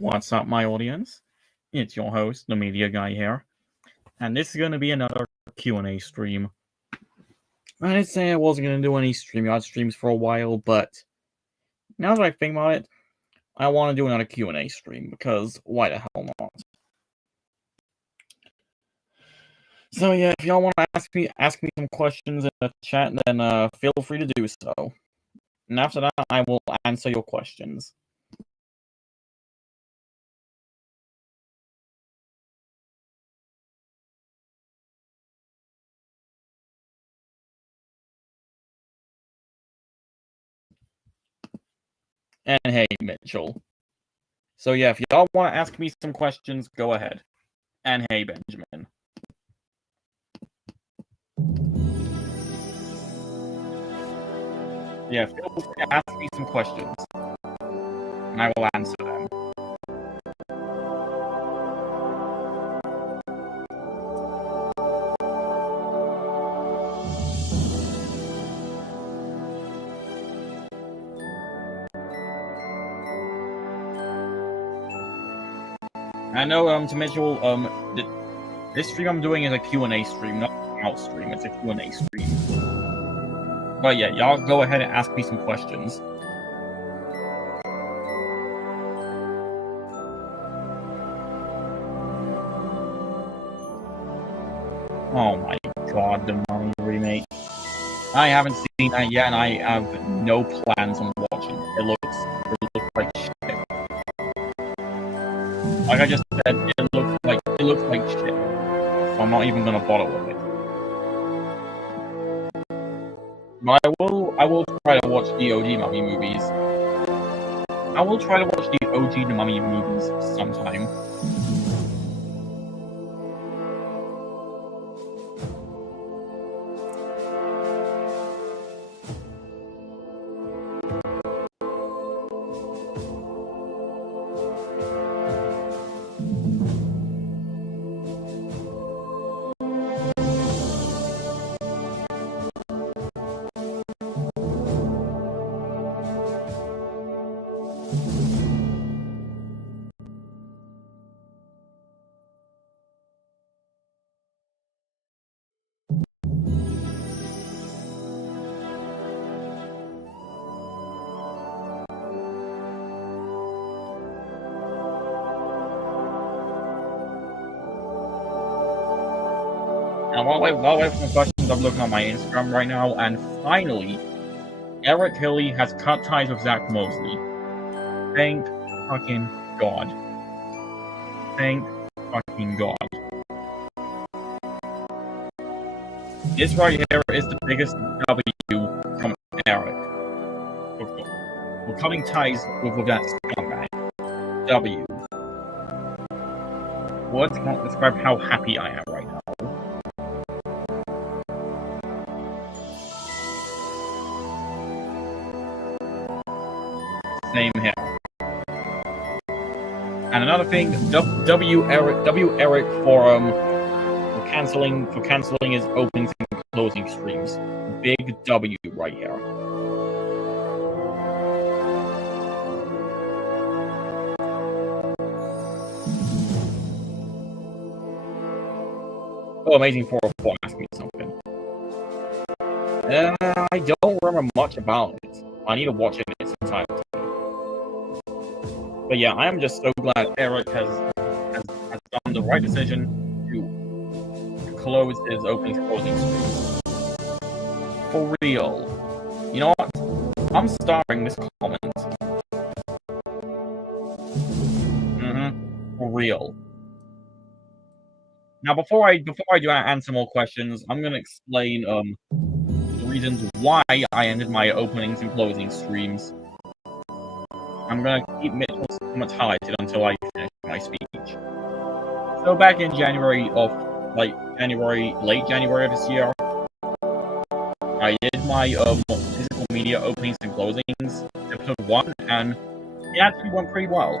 What's up, my audience? It's your host, the Media Guy here, and this is going to be another Q&A stream. I didn't say I wasn't going to do any StreamYard streams for a while, but now that I think about it, I want to do another Q&A stream, because why the hell not? So yeah, if y'all want to ask me some questions in the chat, then feel free to do so. And after that, I will answer your questions. And hey, Mitchell. So yeah, if y'all want to ask me some questions, go ahead. And hey, Benjamin. Yeah, feel free to ask me some questions, and I will answer them. I know, to Mitchell, this stream I'm doing is a Q&A stream, not an out stream. It's a Q&A stream. But yeah, y'all go ahead and ask me some questions. Oh my god, the Mummy remake. I haven't seen that yet, and I have no plans on watching it. It looks like shit. Like I just said, it looks like shit. So I'm not even gonna bother with it. But I will try to watch the OG Mummy movies. I will try to watch the OG Mummy movies sometime. And while I wait for the questions, I'm looking on my Instagram right now, and finally, Eric Hilly has cut ties with Zach Mosley. Thank fucking God. Thank fucking God. This right here is the biggest W from Eric. We're cutting ties with that scumbag. W. Words can't describe how happy I am right now. Same here. And another thing, W Eric for canceling his openings and closing streams. Big W right here. Oh, Amazing 404 asked me something. I don't remember much about it. I need to watch it in its entirety. But yeah, I am just so glad Eric has done the right decision to close his opening closing streams. For real. You know what? I'm starring this comment. For real. Now, before I do answer more questions, I'm gonna explain the reasons why I ended my openings and closing streams. I'm gonna keep Mitchell's comments highlighted until I finish my speech. So back in January of late January of this year, I did my physical media openings and closings, episode 1, and it actually went pretty well.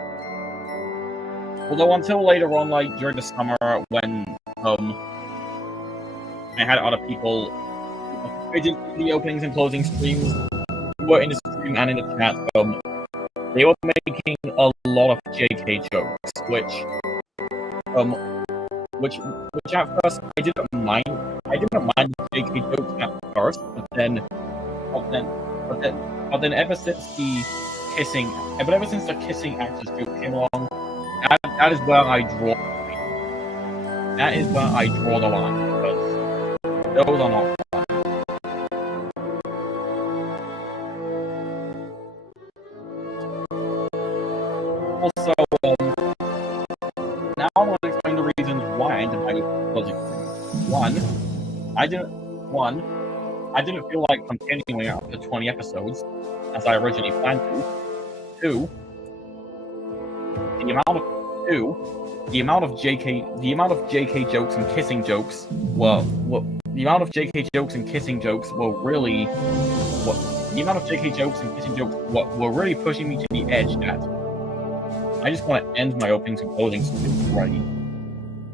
Although until later on, like during the summer, when I had other people who did the openings and closing streams, who were in the stream and in the chat, they were making a lot of JK jokes, which at first I didn't mind. I didn't mind the JK jokes at first, but then ever since the kissing actors joke came along, that is where I draw. That is where I draw the line, because those are not fun. Also, now I want to explain the reasons why I ended my project. I didn't feel like continuing after 20 episodes, as I originally planned to. Two, the amount of JK jokes and kissing jokes were really pushing me to the edge that I just want to end my openings and closings already.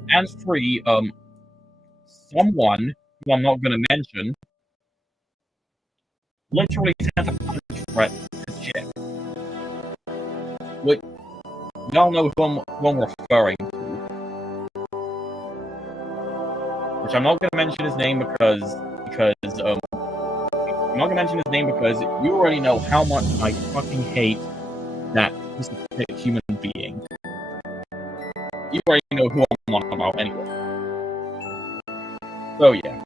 And three, someone who I'm not going to mention literally sent a punch threat to Chip. Which, y'all know who I'm referring to. Which I'm not going to mention his name because you already know how much I fucking hate that specific human being. You already know who I'm on about anyway. So yeah.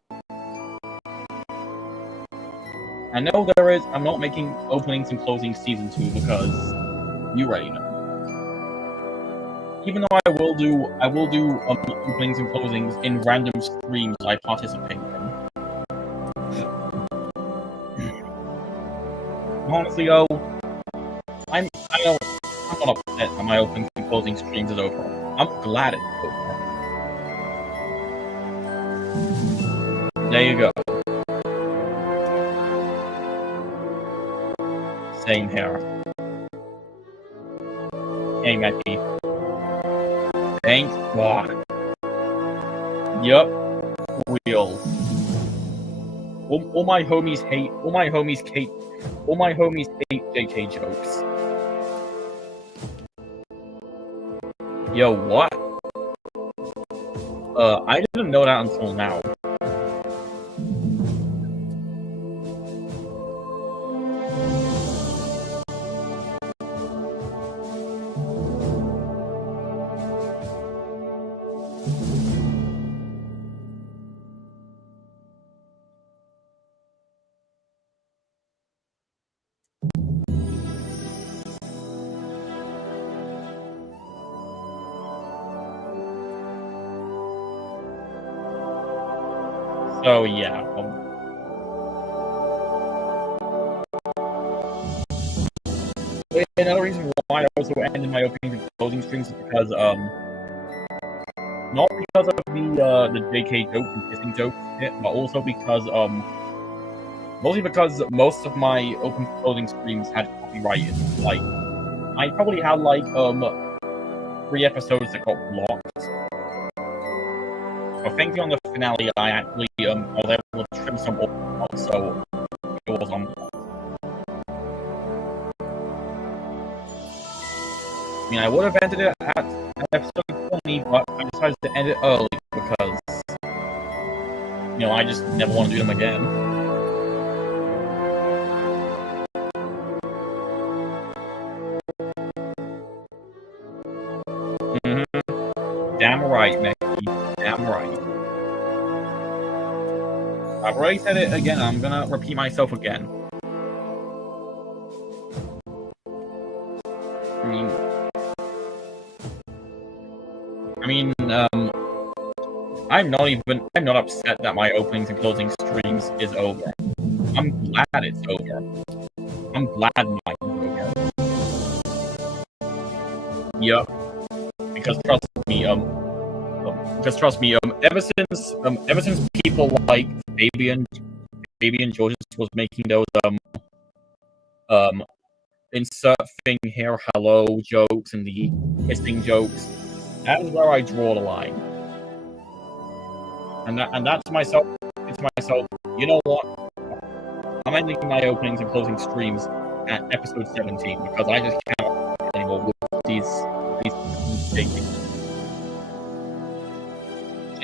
I know I'm not making openings and closings season 2 because you already know. Even though I will do openings and closings in random streams I participate in. Honestly though, I'm not upset that my openings and closing streams is over. I'm glad it's over. There you go. Same here. Hey, Mackie. Thank God. Yup. Real. All my homies hate JK jokes. Yo, what? I didn't know that until now. So yeah. Another reason why I also ended my openings and closing streams is because not because of the JK jokes and kissing jokes, but also because mostly because most of my open closing streams had copyrighted. Like, I probably had like 3 episodes that got blocked. But thankfully on the finale, I actually was able to trim some off, so it was unblocked. I mean, I would have ended it at episode 20, but I decided to end it early because, I just never want to do them again. Damn right, Mackie. Damn right. I've already said it again, I'm gonna repeat myself again. I'm not upset that my openings and closing streams is over. I'm glad it's over. I'm glad mine is over. Yup. Because trust me, ever since people like Fabian Georges was making those insert thing here hello jokes and the kissing jokes, that is where I draw the line. And that's myself. It's myself. You know what? I'm ending my openings and closing streams at episode 17 because I just cannot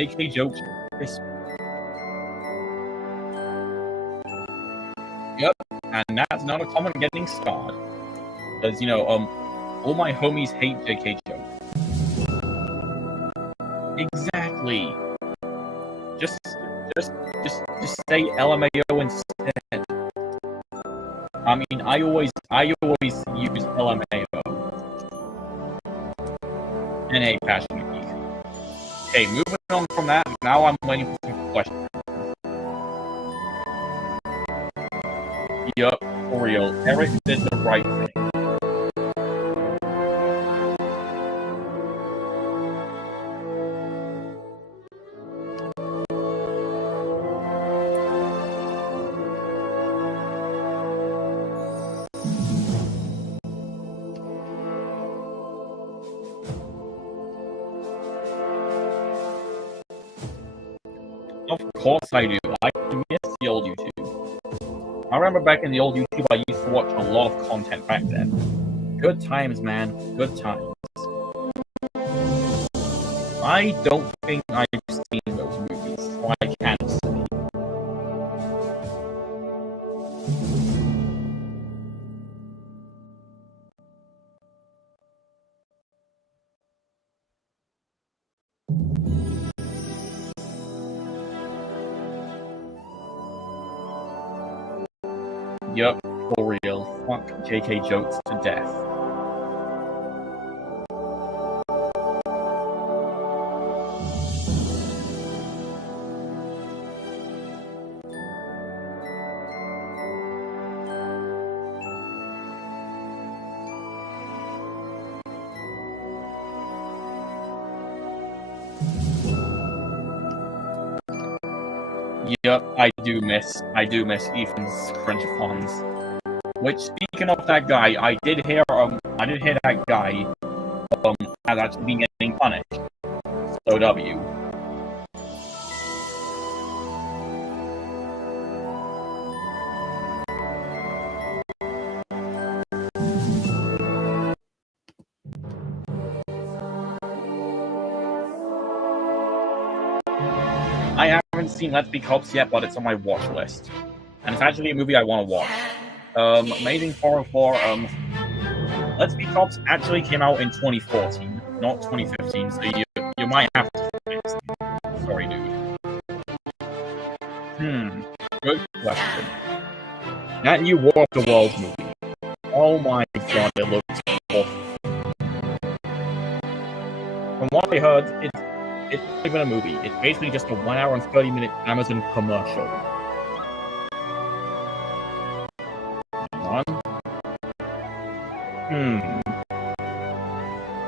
JK jokes. Yep, and that's not a common getting scarred. Because, you know, all my homies hate JK jokes. Exactly. Just say LMAO instead. I mean, I always use LMAO. NA Passionate Geek. Okay, moving on from that, now I'm waiting for some questions. Yup, for real. Eric did the right thing. Of course I do. I miss the old YouTube. I remember back in the old YouTube, I used to watch a lot of content back then. Good times, man. Good times. I don't think I've seen those movies, so I can't say. Yup, for real. Fuck JK jokes to death. Yep, I do miss Ethan's Crunch-a-thons. Which, speaking of that guy, I did hear that guy has actually been getting punished. So W. I haven't seen Let's Be Cops yet, but it's on my watch list. And it's actually a movie I want to watch. Amazing Horror 4, Let's Be Cops actually came out in 2014, not 2015, so you might have to fix it. Sorry, dude. Good question. That new War of the Worlds movie. Oh my god, it looks awful. From what I heard, it's not even a movie. It's basically just a 1 hour and 30-minute Amazon commercial.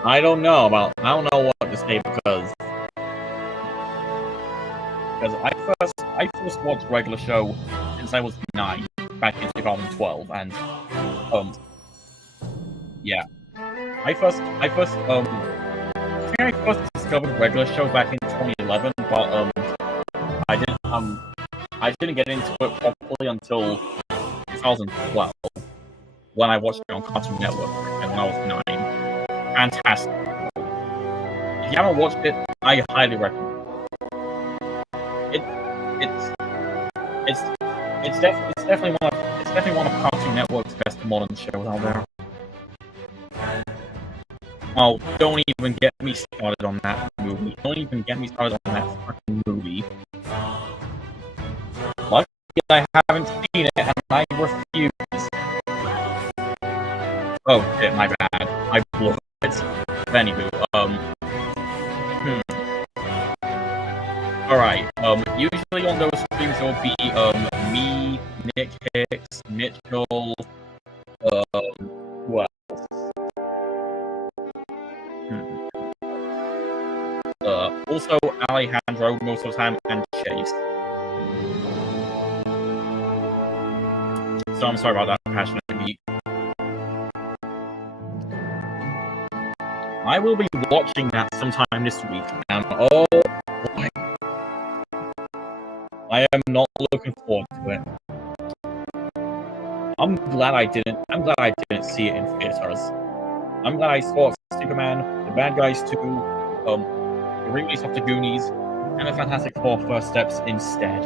I don't know what to say because I first watched regular show since I was 9 back in 2012, and yeah, I think I first discovered regular show back in 2011, but I didn't get into it properly until 2012 when I watched it on Cartoon Network when I was 9. Fantastic. If you haven't watched it, I highly recommend it. It's definitely one of Cartoon Network's best modern shows out there. Oh, don't even get me started on that movie. Don't even get me started on that fucking movie. Luckily, I haven't seen it, and I refuse. Oh shit, my bad. I blew it. Anywho, Alright, usually on those streams there'll be, me, Nick Hicks, Mitchell, who else? Also Alejandro most of the time, and Chase. So I'm sorry about that, Passionate Geek. I will be watching that sometime this week, and oh boy, I am not looking forward to it. I'm glad I didn't see it in theaters. I'm glad I saw Superman, The Bad Guys 2, the release of The Goonies, And the Fantastic Four First Steps instead.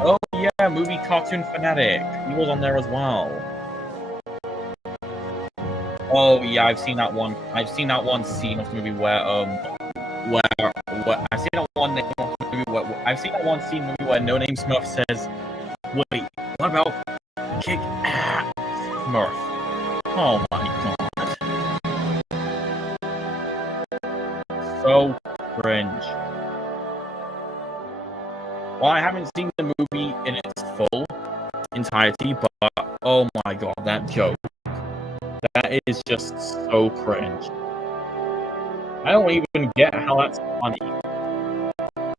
Oh yeah, movie Cartoon Fanatic. He was on there as well. Oh yeah, I've seen that one. I've seen that one scene of the movie where I've seen that one movie where I've seen that one scene in the movie where No Name Smurf says, "Wait, what about kick ass Smurf?" Oh my god, so cringe. Well, I haven't seen the movie in its full entirety, but oh my god, that joke. That is just so cringe. I don't even get how that's funny.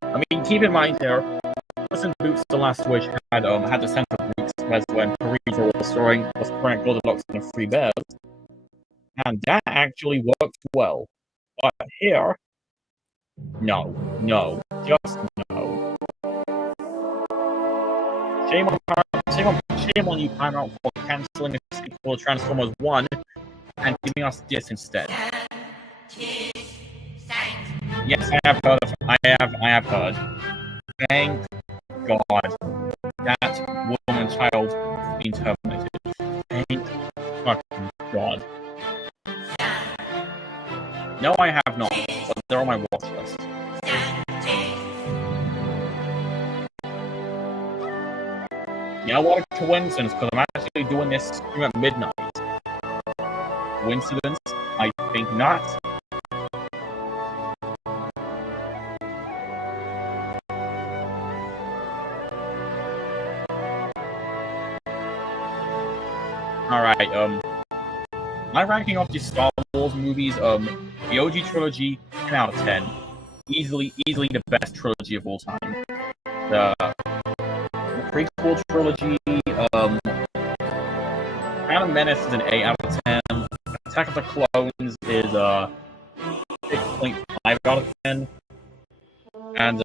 I mean, keep in mind here, Puss in Boots: The Last Wish had the center roots, whereas when Parisa was throwing Goldilocks and the Three Bears, and that actually worked well. But here, no, just no. Shame on you, Paramount, for canceling the sequel to Transformers 1 and giving us this instead. Yes, I have heard. Thank God that woman and child has been terminated. Thank fucking God. No, I have not, but they're on my watch list. Yeah, what a coincidence, because I'm actually doing this stream at midnight. Coincidence? I think not. Alright, my ranking of the Star Wars movies, the OG trilogy, 10 out of 10. Easily the best trilogy of all time. The prequel trilogy, Phantom Menace is an 8 out of 10. Attack of the Clones is 6.5 out of 10. And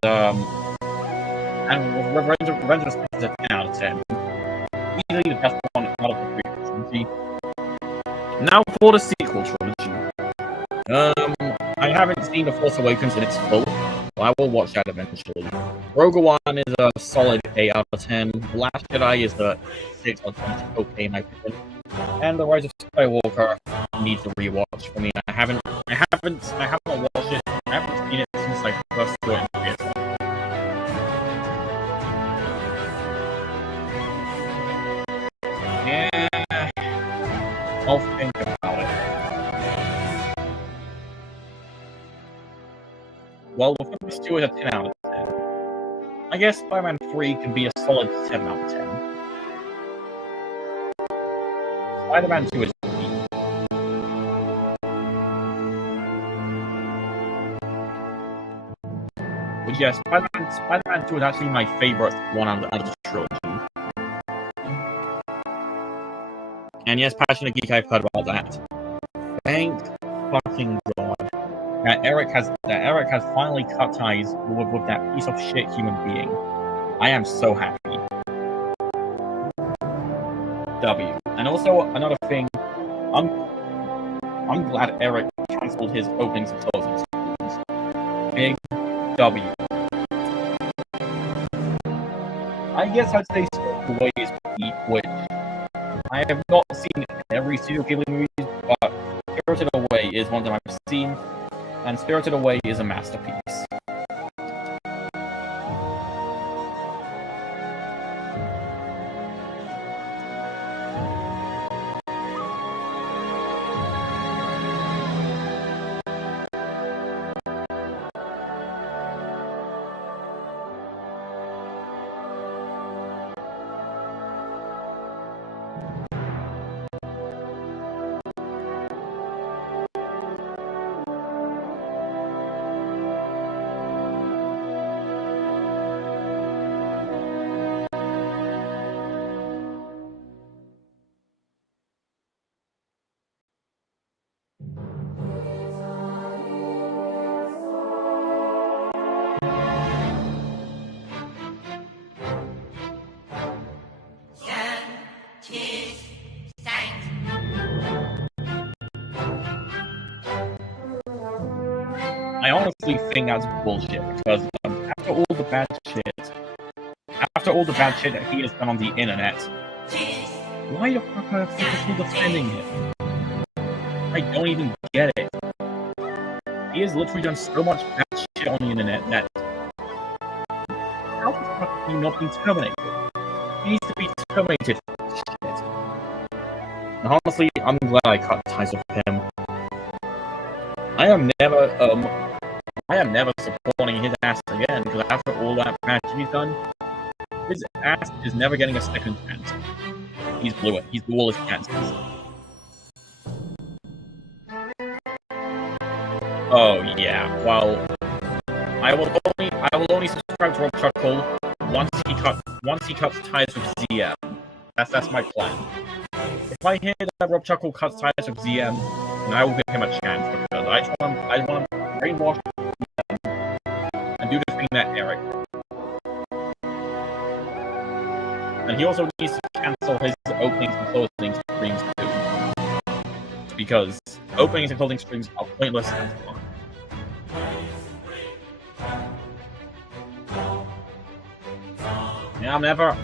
Revenge of the Sith is a 10 out of 10. Easily the best one out of the prequel trilogy. Now for the sequel trilogy. I haven't seen The Force Awakens in its full, but I will watch that eventually. Rogue One is a solid 8 out of 10. The Last Jedi is a 6 out of 10, which is okay in my opinion. And The Rise of Skywalker needs a rewatch for me. I haven't watched it. I haven't seen it since I first saw it in theater. Yeah, I'll think about it. Well, the first two is a 10 out of 10. I guess Spider-Man 3 can be a solid 7 out of 10. Spider-Man 2 is weak. But yeah, Spider-Man 2 is actually my favorite one out of the trilogy. And yes, Passionate Geek, I've heard about that. Thank fucking God that Eric has finally cut ties with that piece of shit human being. I am so happy. W. And also another thing, I'm glad Eric cancelled his openings and closings. Big W. I guess I'd say Spirited Away is weak, which I have not seen every Studio Ghibli movie, but Spirited Away is one that I've seen, and Spirited Away is a masterpiece. I honestly think that's bullshit because after all the bad shit that he has done on the internet, why the fuck are people still defending him? I don't even get it. He has literally done so much bad shit on the internet that how the fuck has he not been terminated? He needs to be terminated for this shit. And honestly, I'm glad I cut ties with him. I am never supporting his ass again, because after all that bad shit he's done, his ass is never getting a second chance. He's blew it. He's blew all his chances. Oh yeah, well, I will only subscribe to Rob Chuckle once he cuts ties with ZM. That's my plan. If I hear that Rob Chuckle cuts ties with ZM, then I will give him a chance because I just want to brainwash him and do the thing that Eric. And he also needs to cancel his openings and closing streams too, because openings and closing streams are pointless and fun. Yeah, I'm never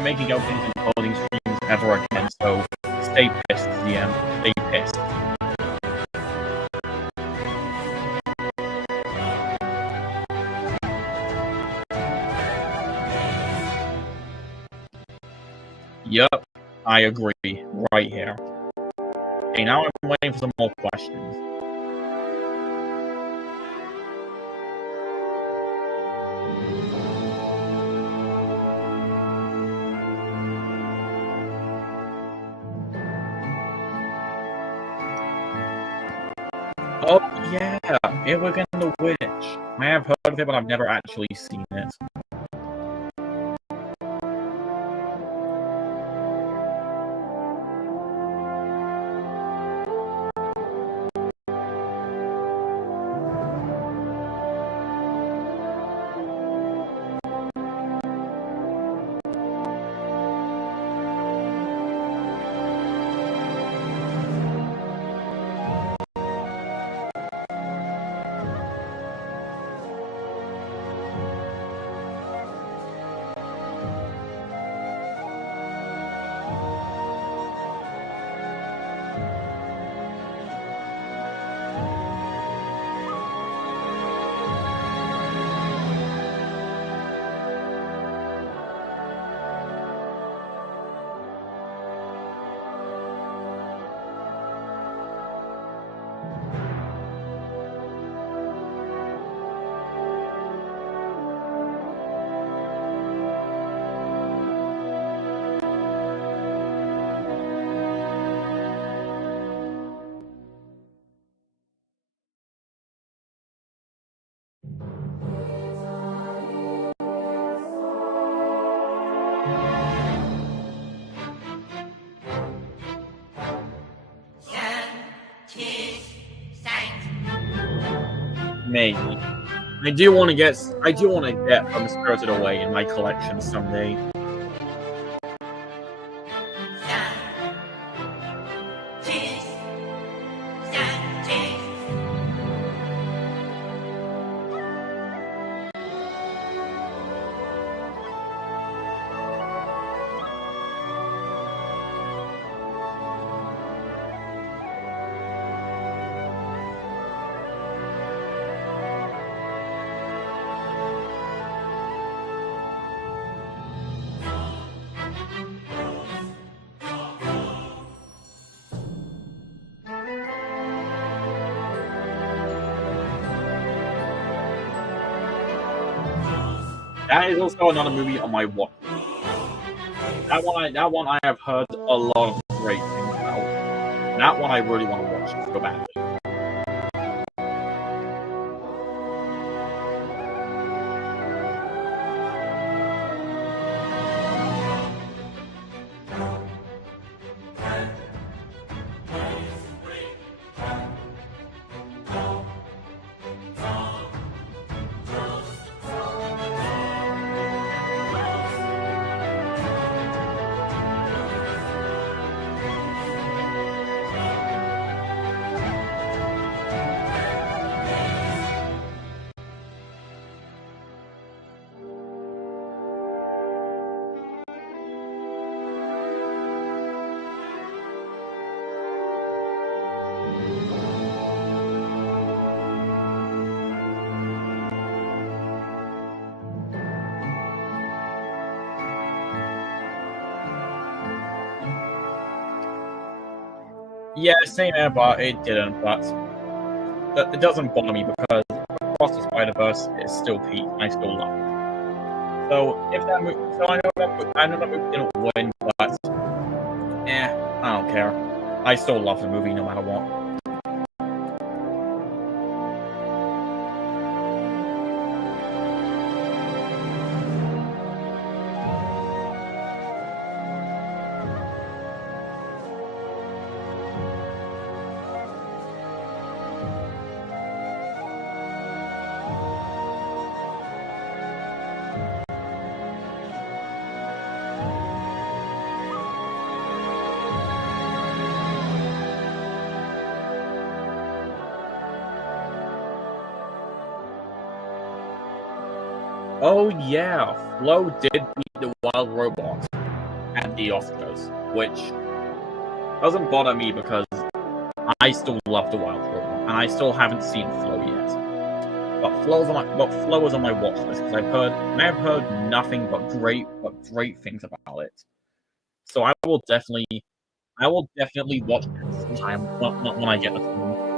making openings and closing streams ever again, so stay pissed, DM. Stay pissed. Yup, I agree. Right here. Okay, now I'm waiting for some more questions. Oh yeah, it was in The Witch. I have heard of it, but I've never actually seen it. Maybe. I do want to get from Spirited Away in my collection someday. That is also another movie on my watch. That one I have heard a lot of great things about. That one I really want to watch so badly. Yeah, same here, but it didn't. But it doesn't bother me because Across the Spider-Verse is still peak. I still love it. So if that movie, so I know that movie didn't win, but I don't care. I still love the movie no matter what. Oh yeah, Flo did beat the Wild Robot at the Oscars, which doesn't bother me because I still love the Wild Robot, and I still haven't seen Flo yet. But Flo was on my watch list because I've heard nothing but great things about it. So I will definitely watch it sometime when I get the time.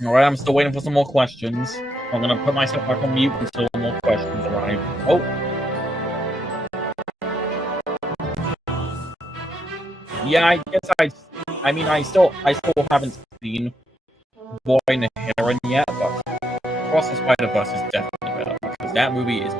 Alright, I'm still waiting for some more questions. I'm gonna put myself back on mute until more questions arrive. Oh! Yeah, I guess I still haven't seen Boy and the Heron yet, but Across the Spider-Verse is definitely better, because that movie is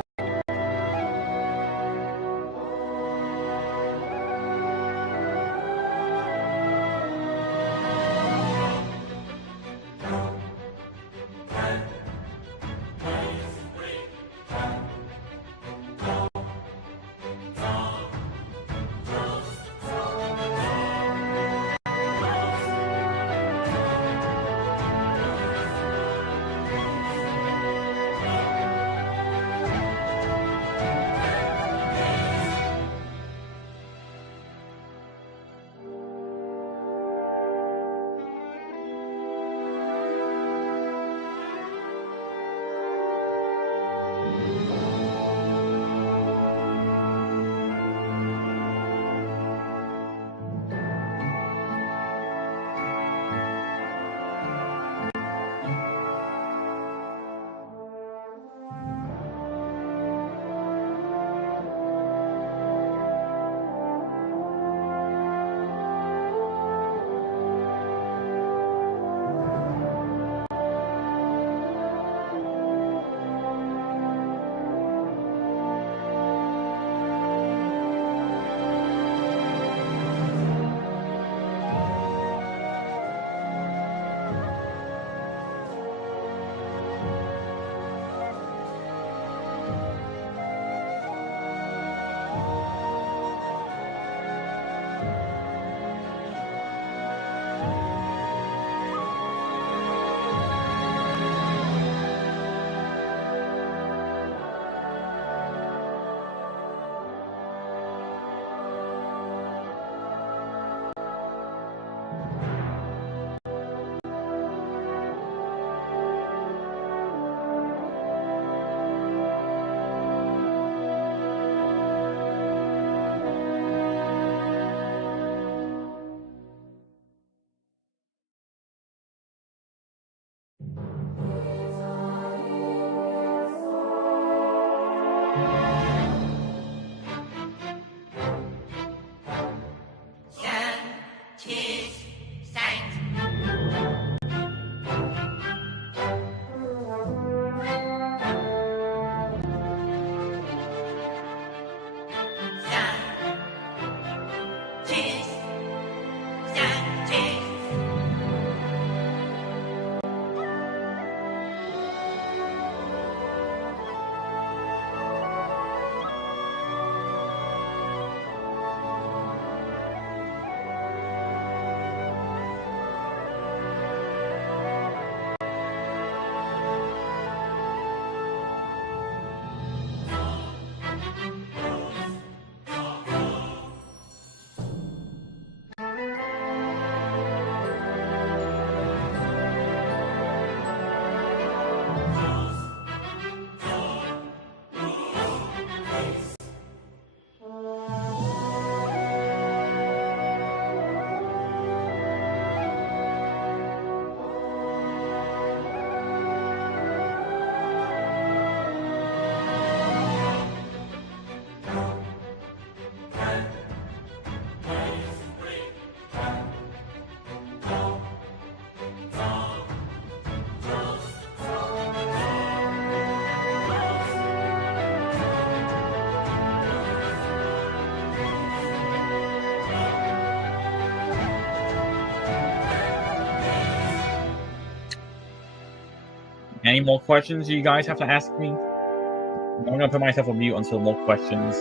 Any more questions you guys have to ask me? I'm gonna put myself on mute until more questions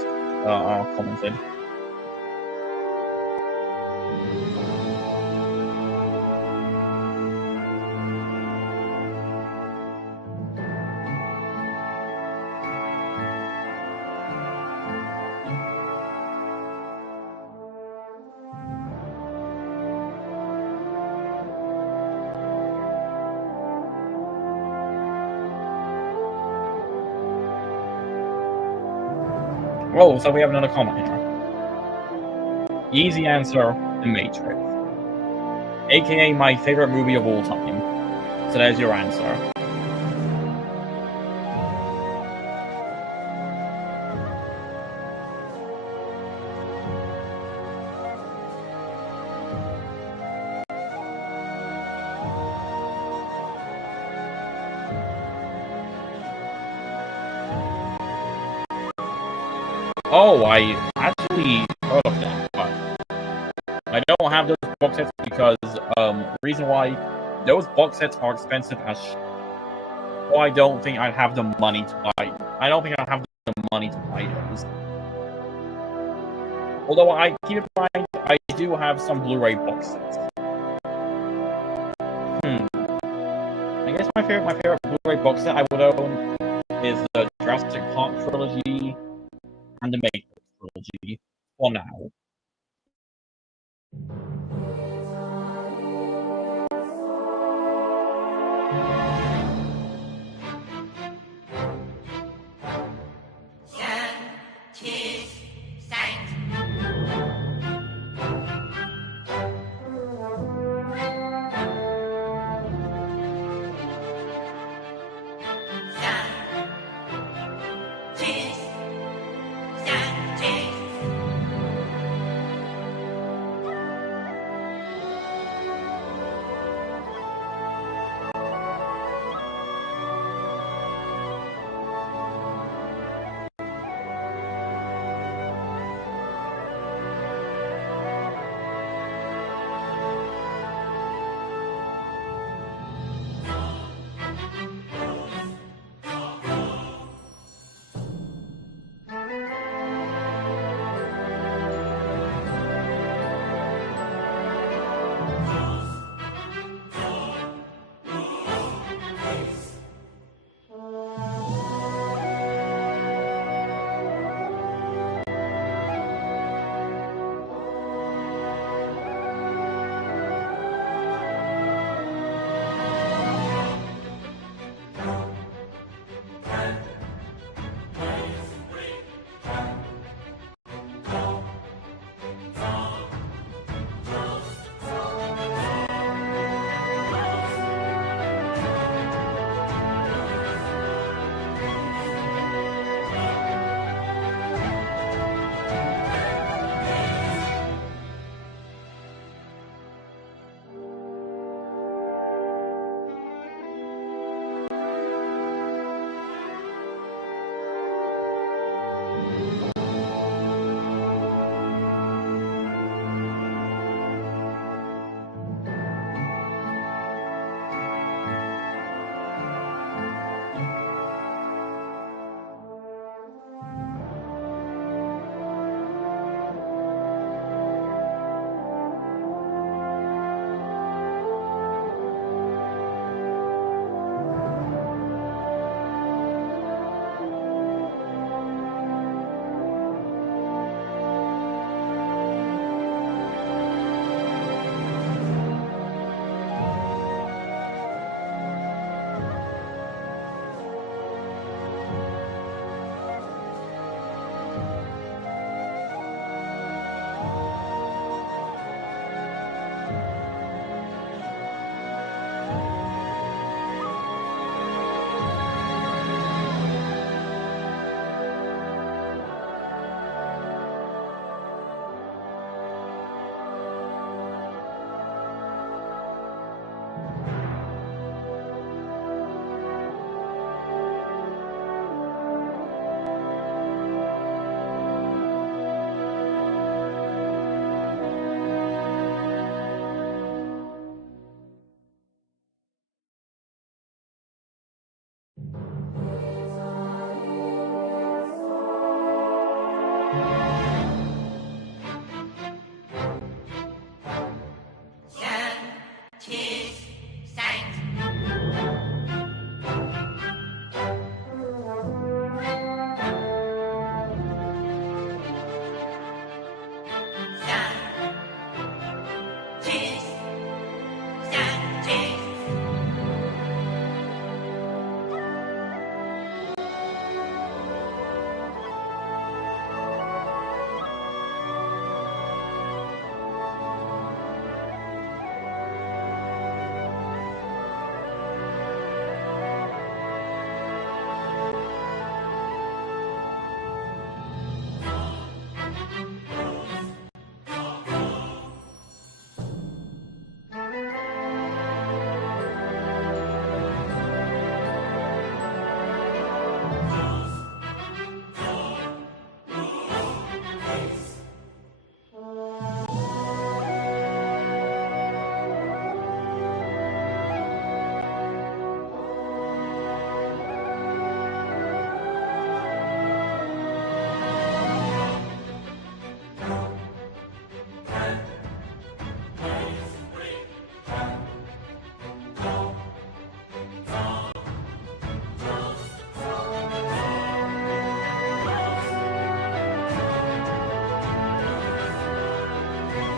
are commented. Oh, so we have another comment here. Easy answer, The Matrix. AKA my favorite movie of all time. So there's your answer. Oh, I actually heard of that, but I don't have those box sets because reason why those box sets are expensive as so I don't think I'd have the money to buy. I don't think I'd have the money to buy those. Although I keep in mind I do have some Blu-ray box sets. I guess my favorite Blu-ray box set I would own is the Jurassic Park trilogy and the Matrix trilogy for now.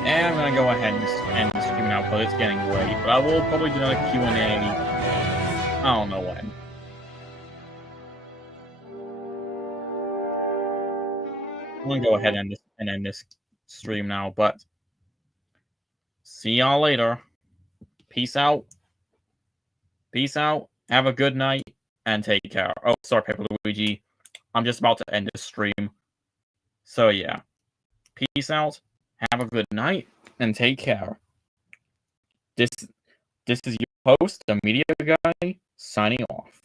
And I'm gonna go ahead and end the stream now because it's getting late. But I will probably do another Q&A. I don't know when. I'm gonna go ahead and end this stream now. But see y'all later. Peace out. Peace out. Have a good night and take care. Oh, sorry, Paper Luigi. I'm just about to end this stream. So yeah. Peace out. Have a good night and take care. This is your host, the Media Guy, signing off.